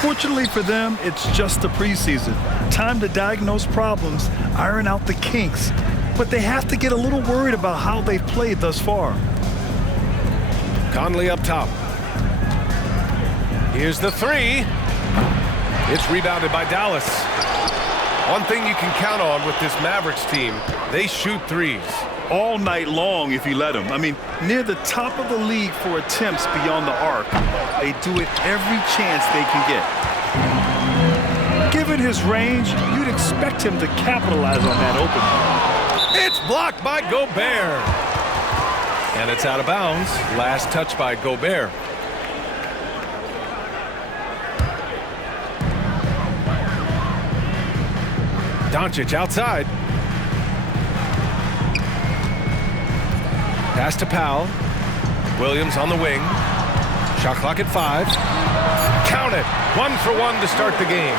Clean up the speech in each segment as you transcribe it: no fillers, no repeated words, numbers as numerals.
Fortunately for them, it's just the preseason. Time to diagnose problems, iron out the kinks. But they have to get a little worried about how they've played thus far. Conley up top. Here's the three. It's rebounded by Dallas. One thing you can count on with this Mavericks team, they shoot threes. All night long if you let them. I mean, near the top of the league for attempts beyond the arc. They do it every chance they can get. Given his range, you'd expect him to capitalize on that opening. It's blocked by Gobert. And it's out of bounds. Last touch by Gobert. Doncic outside. Pass to Powell. Williams on the wing. Shot clock at 5. Count it. 1 for 1 to start the game.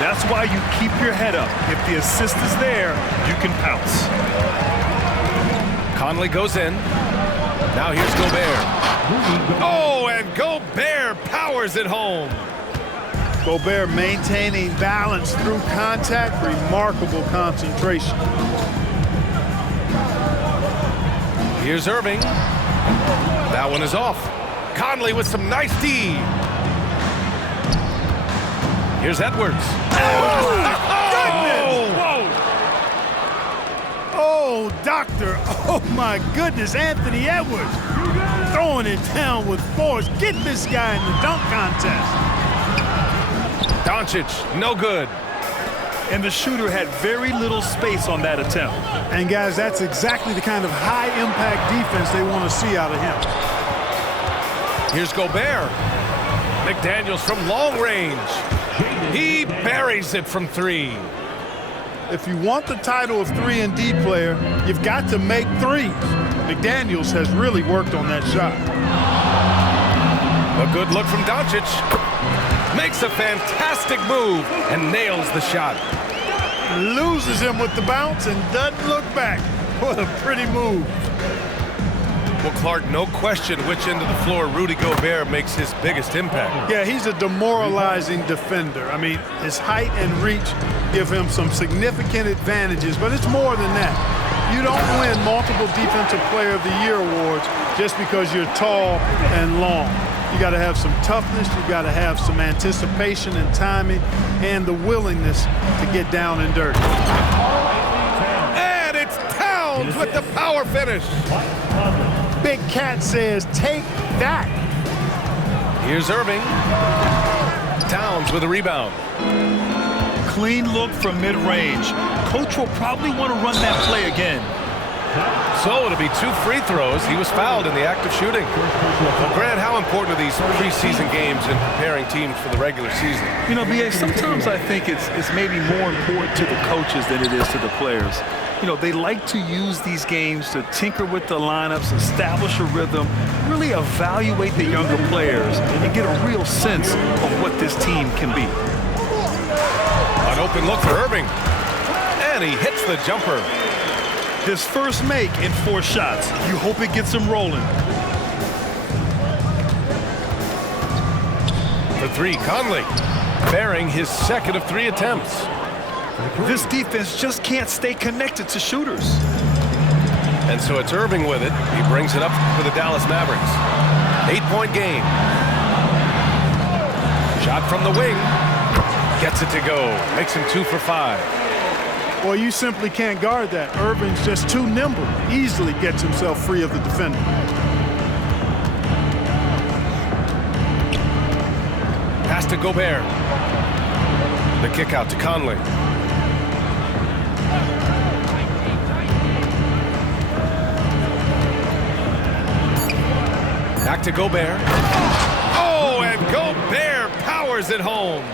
That's why you keep your head up. If the assist is there, you can pounce. Conley goes in. Now here's Gobert. Oh, and Gobert powers it home. Gobert maintaining balance through contact. Remarkable concentration. Here's Irving. That one is off. Conley with some nice D. Here's Edwards. Oh, doctor. Oh, my goodness. Anthony Edwards throwing it down with force. Get this guy in the dunk contest. Doncic, no good. And the shooter had very little space on that attempt. And, guys, that's exactly the kind of high-impact defense they want to see out of him. Here's Gobert. McDaniels from long range. He buries it from 3. If you want the title of 3-and-D player, you've got to make threes. McDaniels has really worked on that shot. A good look from Doncic. Makes a fantastic move and nails the shot. Loses him with the bounce and doesn't look back. What a pretty move. Well, Clark, no question which end of the floor Rudy Gobert makes his biggest impact. Yeah, he's a demoralizing defender. I mean, his height and reach give him some significant advantages, but it's more than that. You don't win multiple Defensive Player of the Year awards just because you're tall and long. You got to have some toughness, you got to have some anticipation and timing, and the willingness to get down and dirty. And it's Towns with the power finish. Big Cat says, take that. Here's Irving. Towns with a rebound. Clean look from mid-range. Coach will probably want to run that play again. So it'll be 2 free throws. He was fouled in the act of shooting. Well, Grant, how important are these preseason games in preparing teams for the regular season? You know, B.A., sometimes I think it's maybe more important to the coaches than it is to the players. You know, they like to use these games to tinker with the lineups, establish a rhythm, really evaluate the younger players, and get a real sense of what this team can be. An open look for Irving. And he hits the jumper. His first make in 4 shots. You hope it gets him rolling. For 3, Conley, bearing his second of 3 attempts. This defense just can't stay connected to shooters. And so it's Irving with it. He brings it up for the Dallas Mavericks. 8-point game. Shot from the wing. Gets it to go. Makes him 2 for 5. Well, you simply can't guard that. Irving's just too nimble. Easily gets himself free of the defender. Pass to Gobert. The kick out to Conley. Back to Gobert. Oh, and Gobert powers it home.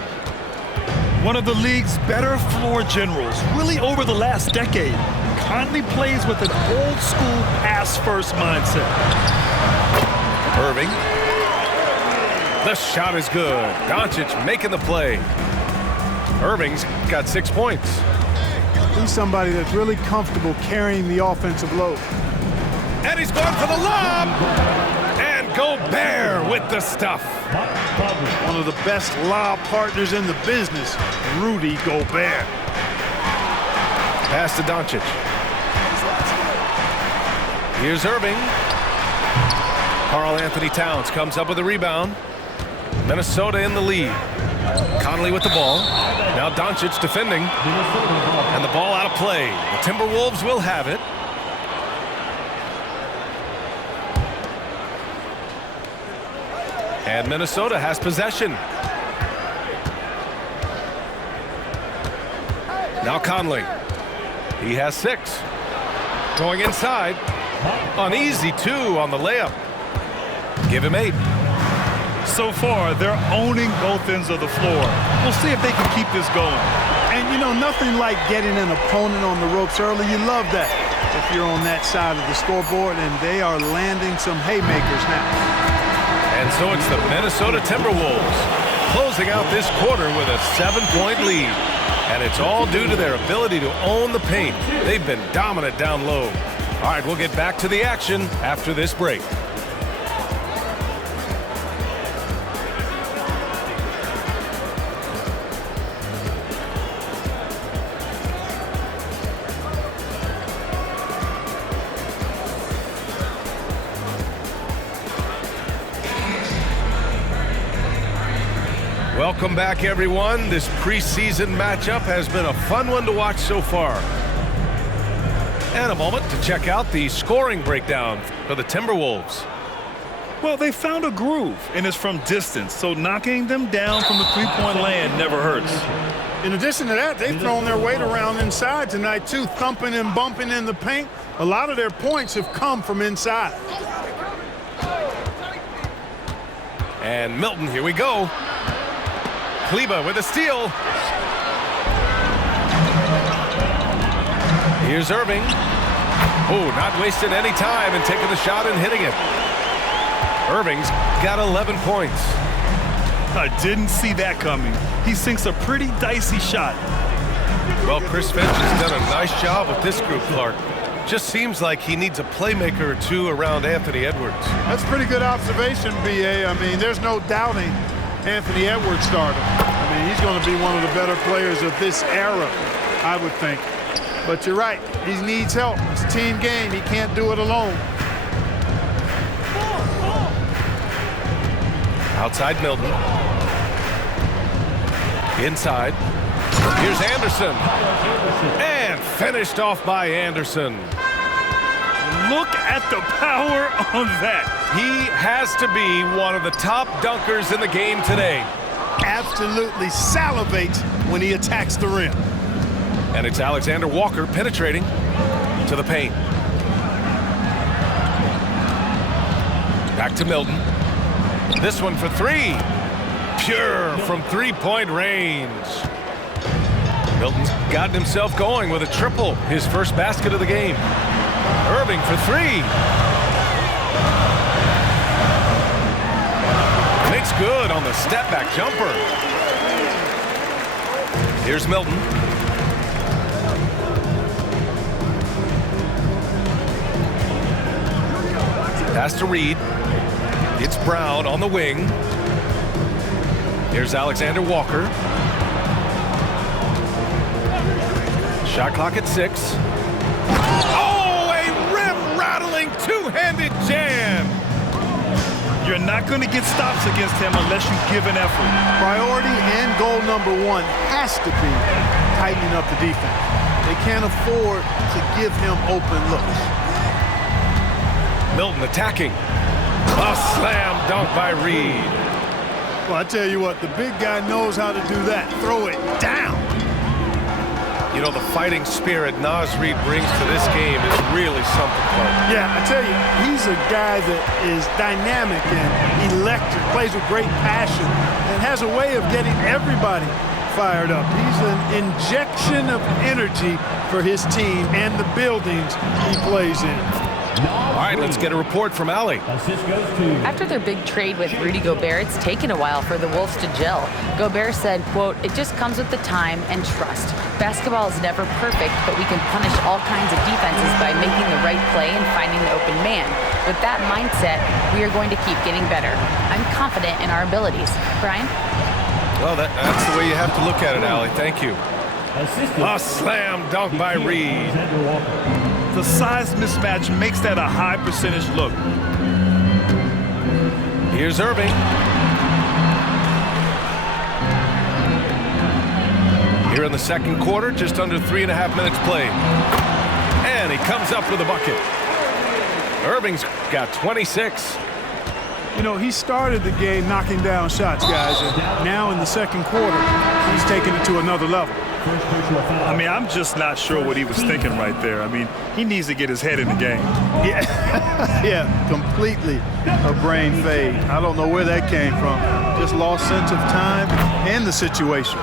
One of the league's better floor generals, really over the last decade. Conley plays with an old-school pass-first mindset. Irving. The shot is good. Doncic making the play. Irving's got 6 points. He's somebody that's really comfortable carrying the offensive load. And he's going for the lob. And Gobert with the stuff. One of the best lob partners in the business, Rudy Gobert. Pass to Doncic. Here's Irving. Karl Anthony Towns comes up with a rebound. Minnesota in the lead. Conley with the ball. Now Doncic defending. And the ball out of play. The Timberwolves will have it. And Minnesota has possession. Now Conley. He has 6. Going inside. An easy 2 on the layup. Give him 8. So far, they're owning both ends of the floor. We'll see if they can keep this going. And, you know, nothing like getting an opponent on the ropes early. You love that if you're on that side of the scoreboard, and they are landing some haymakers now. And so it's the Minnesota Timberwolves closing out this quarter with a 7-point lead. And it's all due to their ability to own the paint. They've been dominant down low. All right, we'll get back to the action after this break. Welcome back, everyone. This preseason matchup has been a fun one to watch so far. And a moment to check out the scoring breakdown for the Timberwolves. Well, they found a groove, and it's from distance, so knocking them down from the three-point land never hurts. In addition to that, they've thrown their weight around inside tonight, too, thumping and bumping in the paint. A lot of their points have come from inside. And Milton, here we go. Kleba with a steal. Here's Irving. Oh, not wasting any time and taking the shot and hitting it. Irving's got 11 points. I didn't see that coming. He sinks a pretty dicey shot. Well, Chris Finch has done a nice job with this group, Clark. Just seems like he needs a playmaker or two around Anthony Edwards. That's a pretty good observation, B.A. I mean, there's no doubting Anthony Edwards started. I mean, he's going to be one of the better players of this era, I would think. But you're right, he needs help. It's a team game. He can't do it alone. Outside Milton. Inside. Here's Anderson. And finished off by Anderson. Look at the power on that. He has to be one of the top dunkers in the game today. Absolutely salivates when he attacks the rim. And it's Alexander Walker penetrating to the paint. Back to Milton. This one for 3. Pure from three-point range. Milton's gotten himself going with a triple, his first basket of the game. Irving for 3. Makes good on the step-back jumper. Here's Milton. Pass to Reed. It's Brown on the wing. Here's Alexander Walker. Shot clock at 6. Oh, a rim-rattling two-handed jam. You're not going to get stops against him unless you give an effort. Priority and goal number 1 has to be tightening up the defense. They can't afford to give him open looks. Milton attacking. A slam dunk by Reed. Well, I tell you what, the big guy knows how to do that. Throw it down. You know, the fighting spirit Naz Reid brings to this game is really something, Clark. Yeah, I tell you, he's a guy that is dynamic and electric, plays with great passion, and has a way of getting everybody fired up. He's an injection of energy for his team and the buildings he plays in. All right, let's get a report from Allie. After their big trade with Rudy Gobert, it's taken a while for the Wolves to gel. Gobert said, quote, "It just comes with the time and trust. Basketball is never perfect, but we can punish all kinds of defenses by making the right play and finding the open man. With that mindset, we are going to keep getting better. I'm confident in our abilities. Brian? Well, that's the way you have to look at it, Allie. Thank you. A slam dunk by Reed. The size mismatch makes that a high percentage look. Here's Irving. Here in the second quarter, just under 3.5 minutes played. And he comes up with a bucket. Irving's got 26. You know, he started the game knocking down shots, guys, and now in the second quarter, he's taking it to another level. I mean, I'm just not sure what he was thinking right there. I mean, he needs to get his head in the game. Yeah, yeah, completely a brain fade. I don't know where that came from. Just lost sense of time and the situation.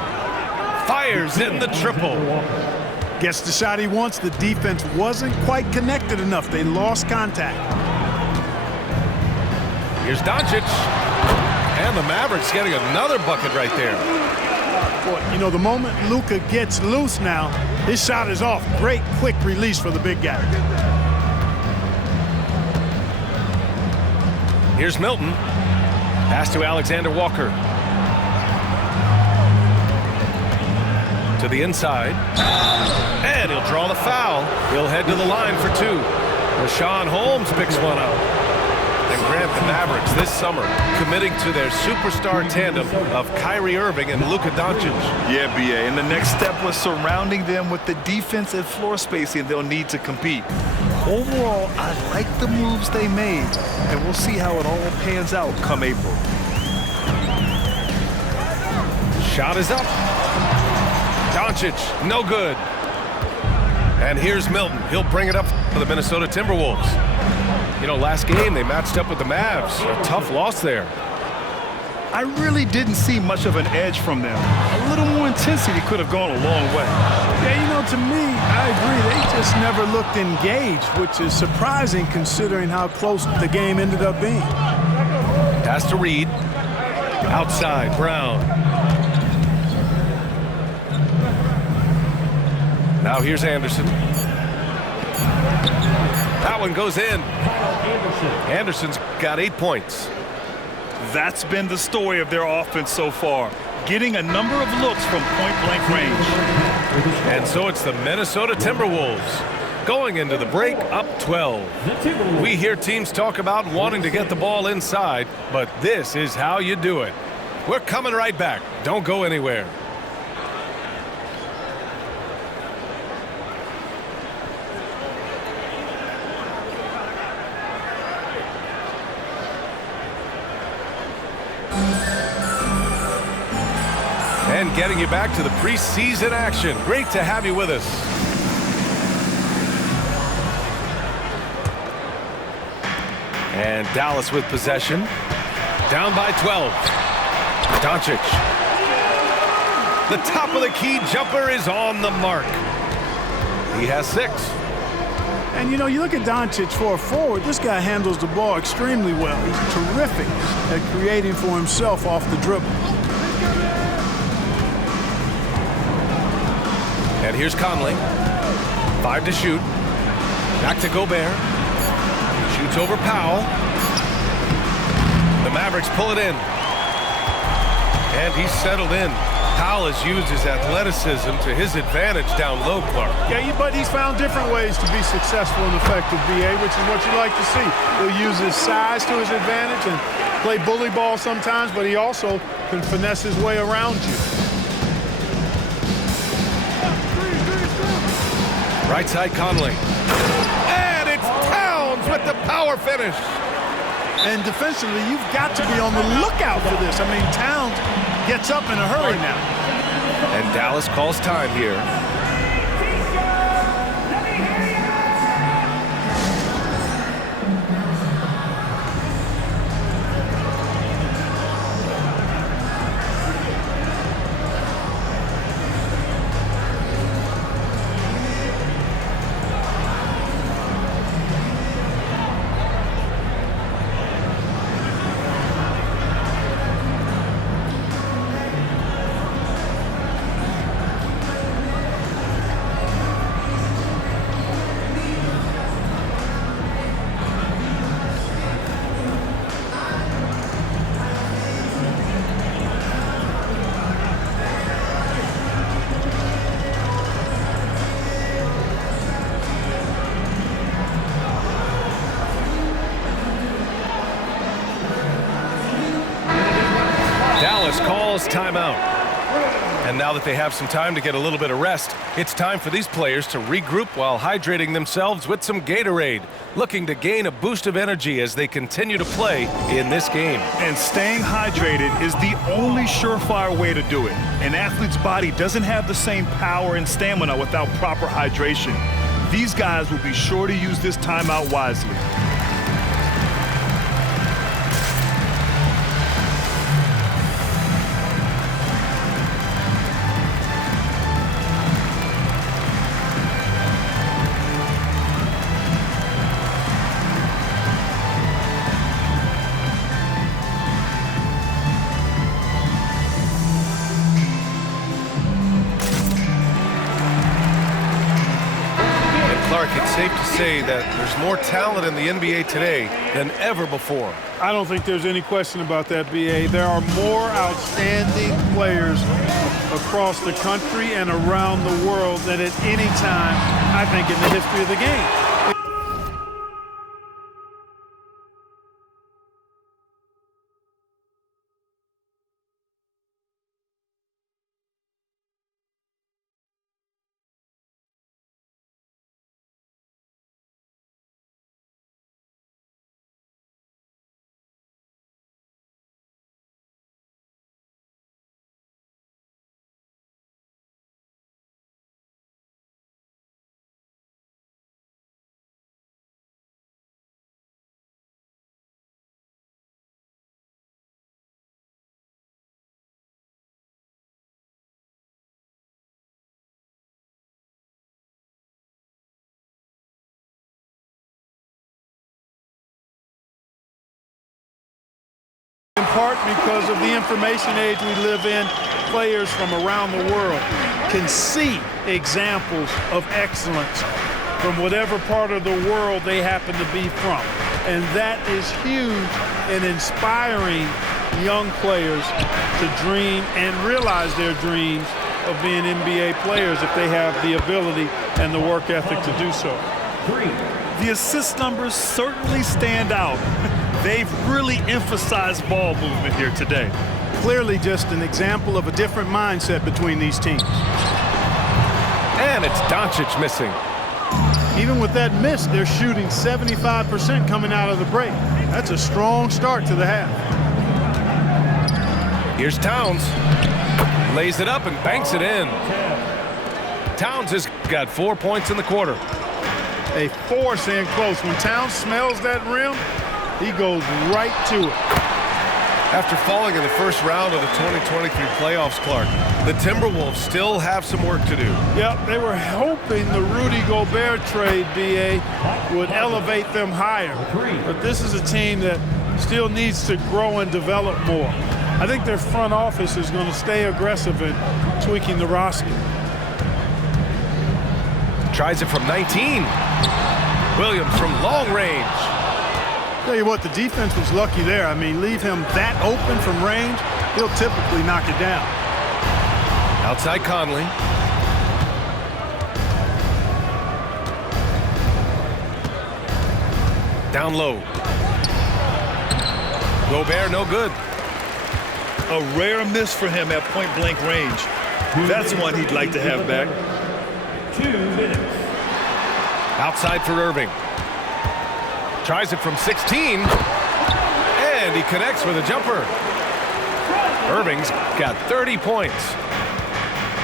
Fires in the triple. Gets the shot he wants. The defense wasn't quite connected enough. They lost contact. Here's Doncic. And the Mavericks getting another bucket right there. Boy, you know, the moment Luka gets loose now, his shot is off. Great quick release for the big guy. Here's Milton. Pass to Alexander Walker. To the inside. And he'll draw the foul. He'll head to the line for two. Rashawn Holmes picks one up. And Grant, the Mavericks this summer committing to their superstar tandem of Kyrie Irving and Luka Doncic. Yeah, B.A. And the next step was surrounding them with the defense and floor spacing they'll need to compete. Overall, I like the moves they made, and we'll see how it all pans out come April. Shot is up. Doncic, no good. And here's Milton. He'll bring it up for the Minnesota Timberwolves. You know, last game they matched up with the Mavs. A tough loss there. I really didn't see much of an edge from them. A little more intensity could have gone a long way. Yeah, you know, to me, I agree. They just never looked engaged, which is surprising considering how close the game ended up being. Pass to Reed. Outside, Brown. Now here's Anderson. That one goes in. Anderson's got 8 points. That's been the story of their offense so far, getting a number of looks from point-blank range. And so it's the Minnesota Timberwolves going into the break up 12. We hear teams talk about wanting to get the ball inside, but this is how you do it. We're coming right back. Don't go anywhere. And getting you back to the preseason action. Great to have you with us. And Dallas with possession. Down by 12. Doncic. The top of the key jumper is on the mark. He has 6. And, you know, you look at Doncic for a forward, this guy handles the ball extremely well. He's terrific at creating for himself off the dribble. And here's Conley. 5 to shoot. Back to Gobert. Shoots over Powell. The Mavericks pull it in. And he's settled in. Powell has used his athleticism to his advantage down low, Clark. Yeah, but he's found different ways to be successful and effective, BA, which is what you like to see. He'll use his size to his advantage and play bully ball sometimes, but he also can finesse his way around you. Right side, Conley. And it's Towns with the power finish. And defensively, you've got to be on the lookout for this. I mean, Towns gets up in a hurry now. And Dallas calls time here. Dallas timeout. And now that they have some time to get a little bit of rest, it's time for these players to regroup while hydrating themselves with some Gatorade, looking to gain a boost of energy as they continue to play in this game. And staying hydrated is the only surefire way to do it. An athlete's body doesn't have the same power and stamina without proper hydration. These guys will be sure to use this timeout wisely. It's safe to say that there's more talent in the NBA today than ever before. I don't think there's any question about that, B.A. There are more outstanding players across the country and around the world than at any time, I think, in the history of the game. In part because of the information age we live in, players from around the world can see examples of excellence from whatever part of the world they happen to be from. And that is huge in inspiring young players to dream and realize their dreams of being NBA players if they have the ability and the work ethic to do so. The assist numbers certainly stand out. They've really emphasized ball movement here today. Clearly just an example of a different mindset between these teams. And it's Doncic missing. Even with that miss, they're shooting 75% coming out of the break. That's a strong start to the half. Here's Towns. Lays it up and banks it in. Towns has got 4 points in the quarter. They force in close. When Towns smells that rim, he goes right to it. After falling in the first round of the 2023 playoffs, Clark, the Timberwolves still have some work to do. Yep, they were hoping the Rudy Gobert trade, B.A., would elevate them higher. But this is a team that still needs to grow and develop more. I think their front office is going to stay aggressive in tweaking the roster. Tries it from 19. Williams from long range. Tell you what, the defense was lucky there. I mean, leave him that open from range, he'll typically knock it down. Outside Conley. Down low. Gobert, no good. A rare miss for him at point-blank range. That's one he'd like to have back. 2 minutes. Outside for Irving. Tries it from 16. And he connects with a jumper. Irving's got 30 points.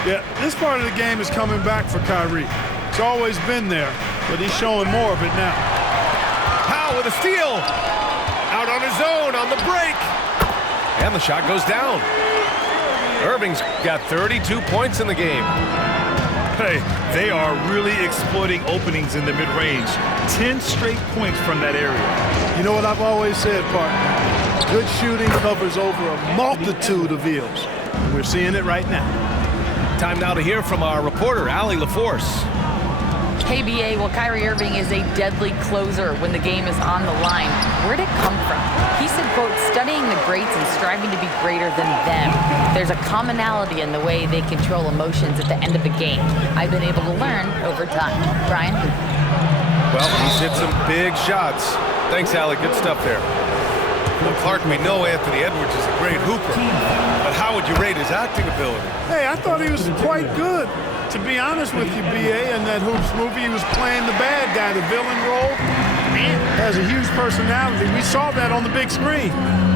Yeah, this part of the game is coming back for Kyrie. It's always been there, but he's showing more of it now. Powell with a steal. Out on his own on the break. And the shot goes down. Irving's got 32 points in the game. Hey, they are really exploiting openings in the mid-range. 10 straight points from that area. You know what I've always said, partner? Good shooting covers over a multitude of ills. We're seeing it right now. Time now to hear from our reporter, Allie LaForce. KBA, well, Kyrie Irving is a deadly closer when the game is on the line. Where'd it come from? He said, quote, studying the greats and striving to be greater than them. There's a commonality in the way they control emotions at the end of a game. I've been able to learn over time. Brian? Well, he's hit some big shots. Thanks, Allie. Good stuff there. Well, Clark, we know Anthony Edwards is a great hooper, but how How would you rate his acting ability? Hey, I thought he was quite good. To be honest with you, B.A., in that Hoops movie, he was playing the bad guy, the villain role. Man, has a huge personality. We saw that on the big screen.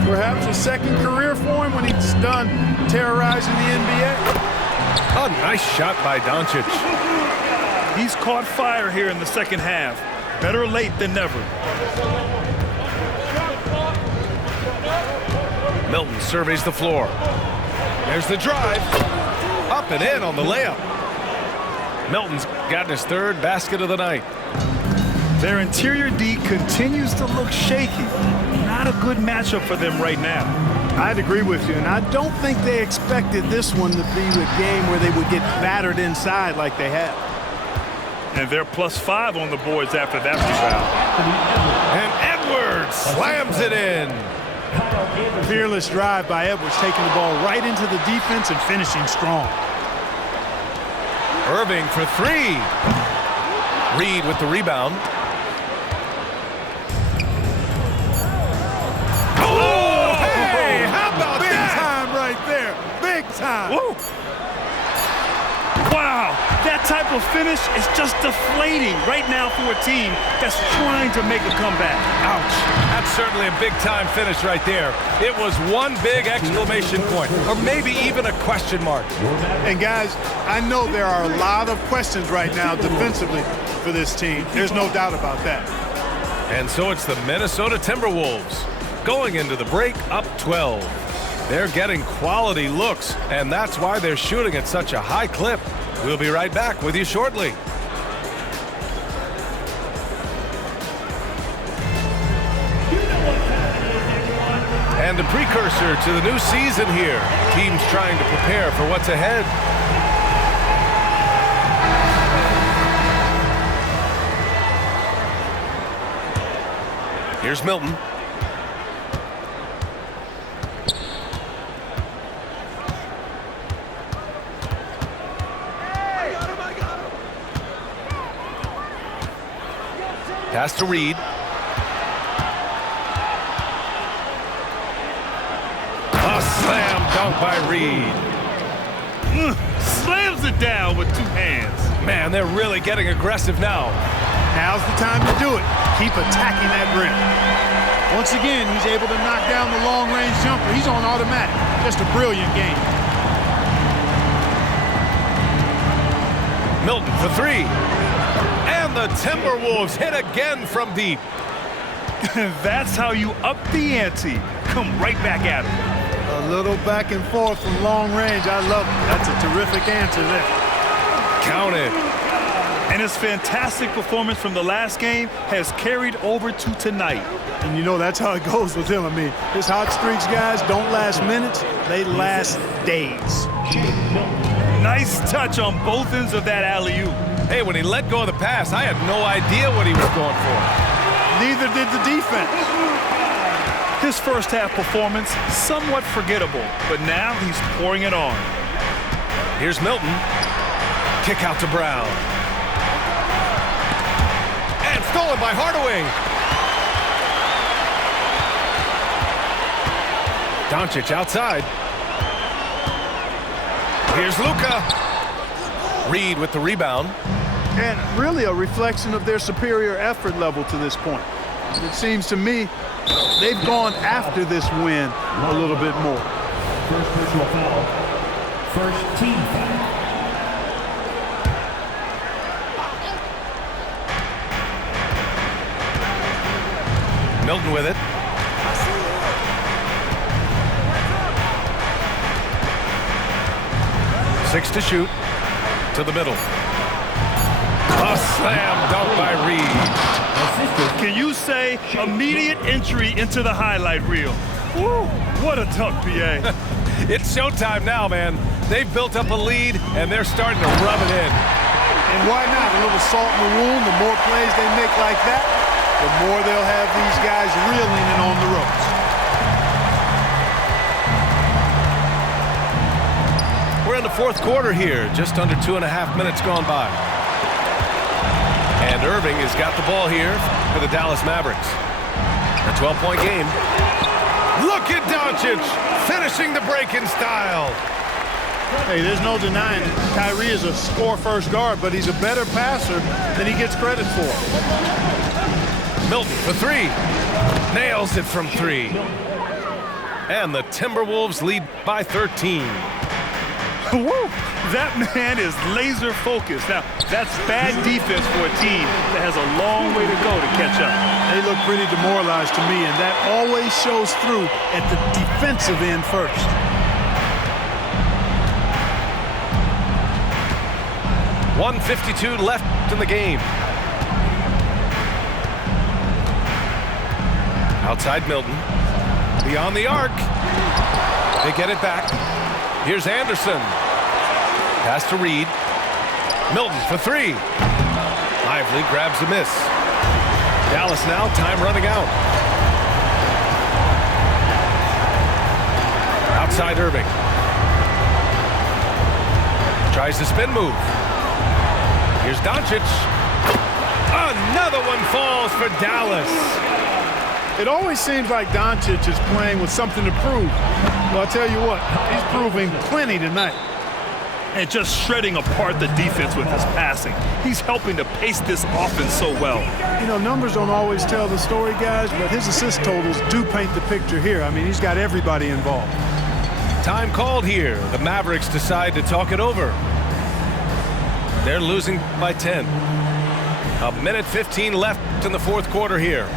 Perhaps a second career for him when he's done terrorizing the NBA. A nice shot by Doncic. He's caught fire here in the second half. Better late than never. Milton surveys the floor. There's the drive. Up and in on the layup. Milton's gotten his third basket of the night. Their interior D continues to look shaky. Not a good matchup for them right now. I'd agree with you, and I don't think they expected this one to be a game where they would get battered inside like they have. And they're +5 on the boards after that rebound. And Edwards slams it in. Fearless drive by Edwards, taking the ball right into the defense and finishing strong. Irving for three. Reed with the rebound. Oh, hey, how about big that? time right there. Big time. Woo! Wow, that type of finish is just deflating right now for a team that's trying to make a comeback. Ouch. That's certainly a big-time finish right there. It was one big exclamation point, or maybe even a question mark. And guys, I know there are a lot of questions right now defensively for this team. There's no doubt about that. And so it's the Minnesota Timberwolves going into the break up 12. They're getting quality looks, and that's why they're shooting at such a high clip. We'll be right back with you shortly. And a precursor to the new season here. Teams trying to prepare for what's ahead. Here's Milton. Pass to Reed. A slam dunk by Reed. Slams it down with two hands. Man, they're really getting aggressive now. Now's the time to do it. Keep attacking that rim. Once again, he's able to knock down the long-range jumper. He's on automatic. Just a brilliant game. Milton for three. And the Timberwolves hit again from deep. That's how you up the ante. Come right back at him. A little back and forth from long range. I love it. That's a terrific answer there. Count it. And his fantastic performance from the last game has carried over to tonight. And you know that's how it goes with him. I mean, his hot streaks, guys, don't last minutes. They last days. Nice touch on both ends of that alley-oop. Hey, when he let go of the pass, I had no idea what he was going for. Neither did the defense. His first half performance, somewhat forgettable, but now he's pouring it on. Here's Milton. Kick out to Brown. And stolen by Hardaway. Doncic outside. Here's Luka. Reed with the rebound. And really a reflection of their superior effort level to this point. It seems to me they've gone after this win a little bit more. First personal foul. First team foul. Milton with it. Six to shoot. To the middle. A slam dunk by Reed. Can you say immediate entry into the highlight reel? Woo, what a dunk, PA. It's showtime now, man. They've built up a lead, and they're starting to rub it in. And why not? A little salt in the wound. The more plays they make like that, the more they'll have these guys reeling and on the ropes. We're in the fourth quarter here, just under 2.5 minutes gone by. And Irving has got the ball here for the Dallas Mavericks. A 12-point game. Look at Doncic finishing the break in style. Hey, there's no denying it. Kyrie is a score-first guard, but he's a better passer than he gets credit for. Milton for three. Nails it from three. And the Timberwolves lead by 13. Woo! That man is laser focused. Now, that's bad defense for a team that has a long way to go to catch up. They look pretty demoralized to me, and that always shows through at the defensive end first. .152 left in the game. Outside Milton. Beyond the arc. They get it back. Here's Anderson. Pass to Reed. Milton for three. Lively grabs the miss. Dallas now, time running out. Outside Irving. Tries the spin move. Here's Doncic. Another one falls for Dallas. It always seems like Doncic is playing with something to prove. Well, I'll tell you what, he's proving plenty tonight. And just shredding apart the defense with his passing. He's helping to pace this offense so well. You know, numbers don't always tell the story, guys, but his assist totals do paint the picture here. I mean, he's got everybody involved. Time called here. The Mavericks decide to talk it over. They're losing by 10. A minute 15 left in the fourth quarter here.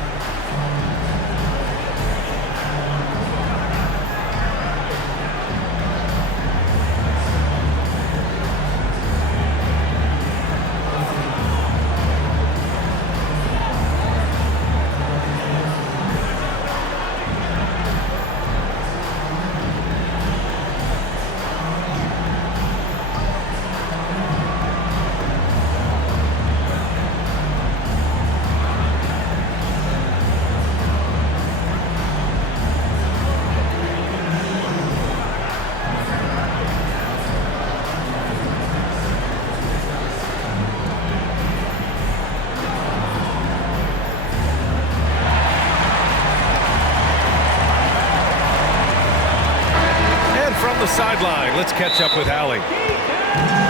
The sideline. Let's catch up with Allie.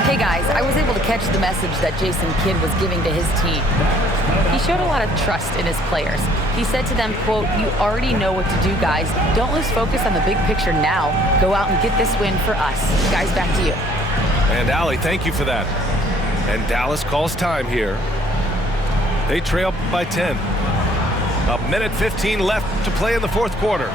Hey guys, I was able to catch the message that Jason Kidd was giving to his team. He showed a lot of trust in his players. He said to them, quote, "You already know what to do, guys. Don't lose focus on the big picture now. Go out and get this win for us." Guys, back to you. And Allie, thank you for that. And Dallas calls time here. They trail by 10. A minute 15 left to play in the fourth quarter.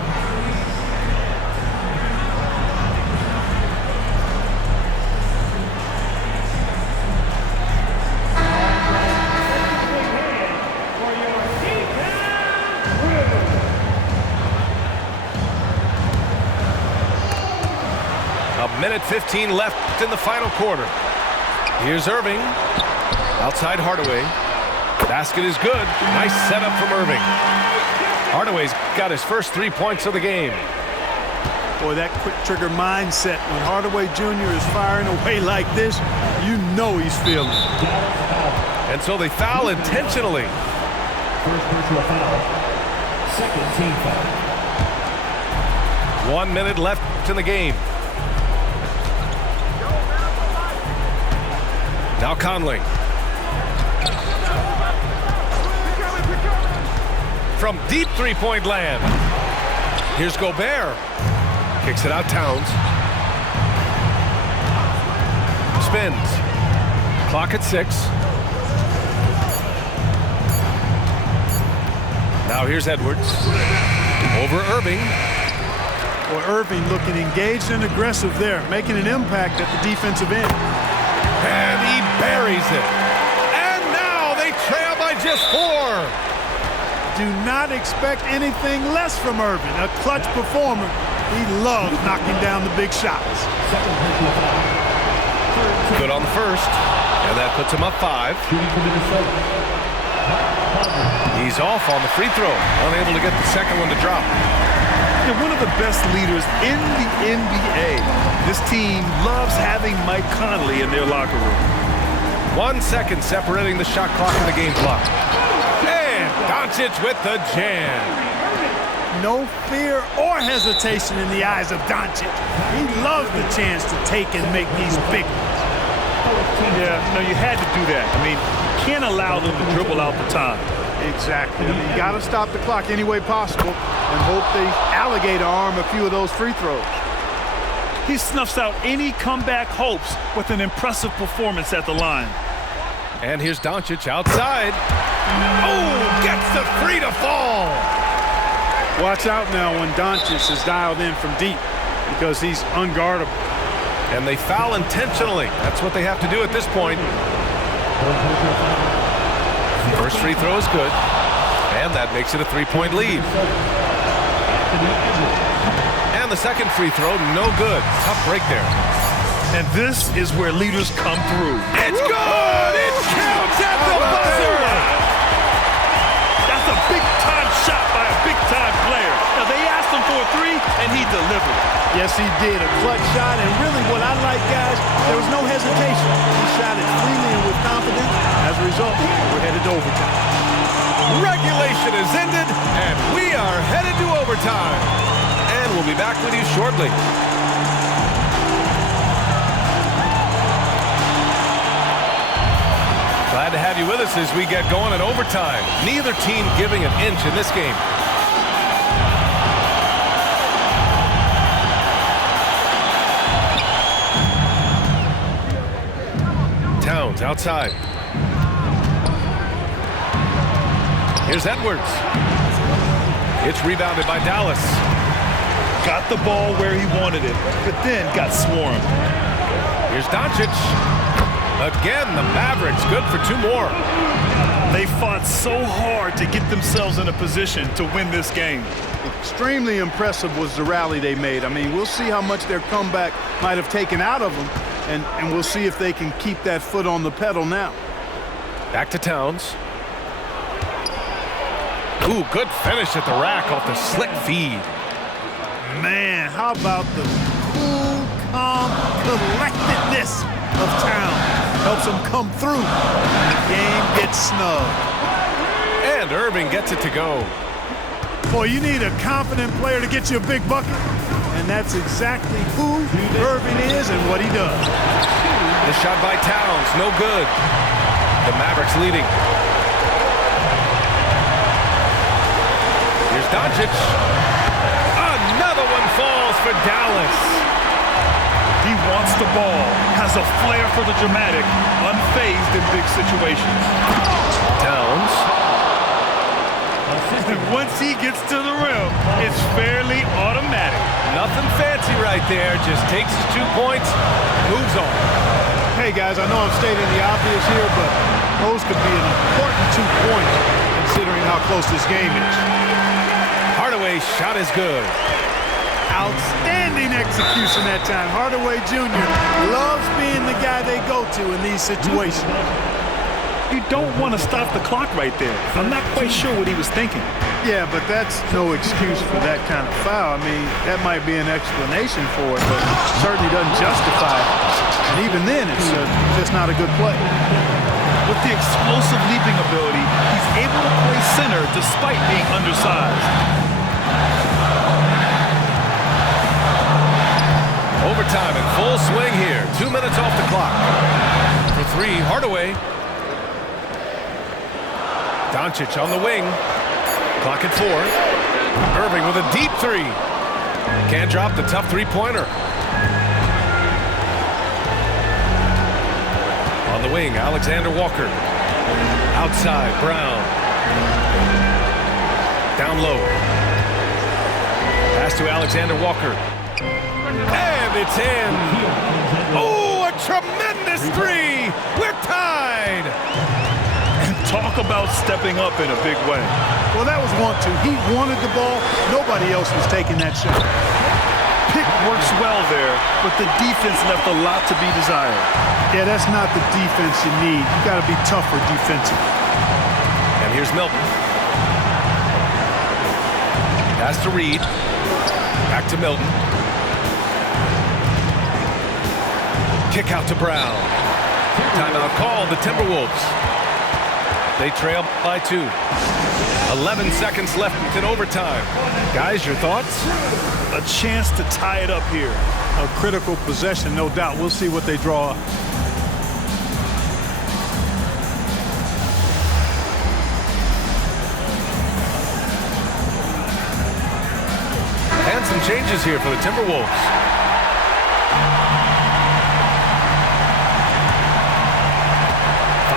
Minute 15 left in the final quarter. Here's Irving. Outside Hardaway. Basket is good. Nice setup from Irving. Hardaway's got his first 3 points of the game. Boy, that quick trigger mindset when Hardaway Jr. is firing away like this, you know he's feeling it. And so they foul intentionally. First personal foul. Second team foul. 1 minute left in the game. Now Conley. From deep three-point land. Here's Gobert. Kicks it out Towns. Spins. Clock at 6. Now here's Edwards. Over Irving. Boy, Irving looking engaged and aggressive there, making an impact at the defensive end. And he buries it. And now they trail by just 4. Do not expect anything less from Irving. A clutch performer. He loves knocking down the big shots. Good on the first. And that puts him up 5. He's off on the free throw. Unable to get the second one to drop. They're one of the best leaders in the NBA. This team loves having Mike Conley in their locker room. 1 second separating the shot clock and the game clock. And Doncic with the jam. no fear or hesitation in the eyes of Doncic. He loves the chance to take and make these big ones. Yeah, no, you had to do that. I mean, you can't allow them to dribble out the time. Exactly. I mean, you got to stop the clock any way possible and hope they alligator arm a few of those free throws. He snuffs out any comeback hopes with an impressive performance at the line. And here's Doncic outside. Oh, gets the three to fall. Watch out now when Doncic is dialed in from deep because he's unguardable. And they foul intentionally. That's what they have to do at this point. First free throw is good. And that makes it a three-point lead. And the second free throw, no good. Tough break there. And this is where leaders come through. It's good! It counts at the buzzer! That's a big-time shot by a big-time player. Now, they asked him for a three, and he delivered. Yes, he did. A clutch shot, and really what I like, guys, there was no hesitation. He shot it freely and with confidence. As a result, we're headed to overtime. Regulation is ended, and we are headed to overtime. And we'll be back with you shortly. Glad to have you with us as we get going in overtime. Neither team giving an inch in this game. Towns outside. Here's Edwards. It's rebounded by Dallas. Got the ball where he wanted it, but then got swarmed. Here's Doncic. Again, the Mavericks good for two more. They fought so hard to get themselves in a position to win this game. Extremely impressive was the rally they made. I mean, we'll see how much their comeback might have taken out of them, and we'll see if they can keep that foot on the pedal now. Back to Towns. Ooh, good finish at the rack off the slick feed. Man, how about the cool, calm collectedness of Towns? Helps him come through. The game gets snubbed. And Irving gets it to go. Boy, you need a confident player to get you a big bucket. And that's exactly who Irving is and what he does. The shot by Towns, no good. The Mavericks leading. Here's Doncic. Another one falls for Dallas. He wants the ball, has a flair for the dramatic, unfazed in big situations. Towns. And once he gets to the rim, it's fairly automatic. Nothing fancy right there. Just takes his 2 points, moves on. Hey, guys, I know I'm stating the obvious here, but those could be an important 2 points considering how close this game is. Hardaway's shot is good. Outstanding execution that time. Hardaway Jr. loves being the guy they go to in these situations. You don't want to stop the clock right there. I'm not quite sure what he was thinking. Yeah, but that's no excuse for that kind of foul. I mean, that might be an explanation for it, but it certainly doesn't justify it. And even then, it's just not a good play. With the explosive leaping ability, he's able to play center despite being undersized. Overtime in full swing here. 2 minutes off the clock. For three, Hardaway. Doncic on the wing. Clock at 4. Irving with a deep three. Can't drop the tough three-pointer. On the wing, Alexander Walker. Outside, Brown. Down low. Pass to Alexander Walker. And it's in. Oh, a tremendous three. We're tied. And talk about stepping up in a big way. Well, that was 1-2. He wanted the ball. Nobody else was taking that shot. Pick works well there, but the defense left a lot to be desired. Yeah, that's not the defense you need. You got to be tougher defensively. And here's Milton. Pass to Reed. Back to Milton. Kick out to Brown. Timeout called, the Timberwolves. They trail by 2. 11 seconds left in overtime. Guys, your thoughts? A chance to tie it up here. A critical possession, no doubt. We'll see what they draw up. And some changes here for the Timberwolves.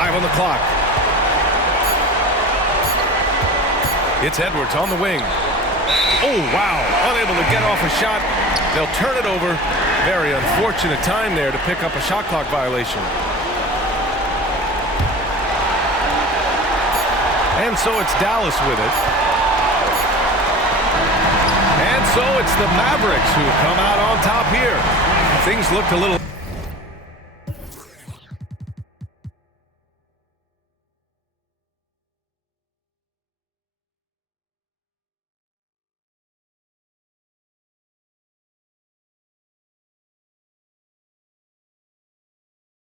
On the clock. It's Edwards on the wing. Oh, wow. Unable to get off a shot. They'll turn it over. Very unfortunate time there to pick up a shot clock violation. And so it's Dallas with it. And so it's the Mavericks who come out on top here. Things looked a little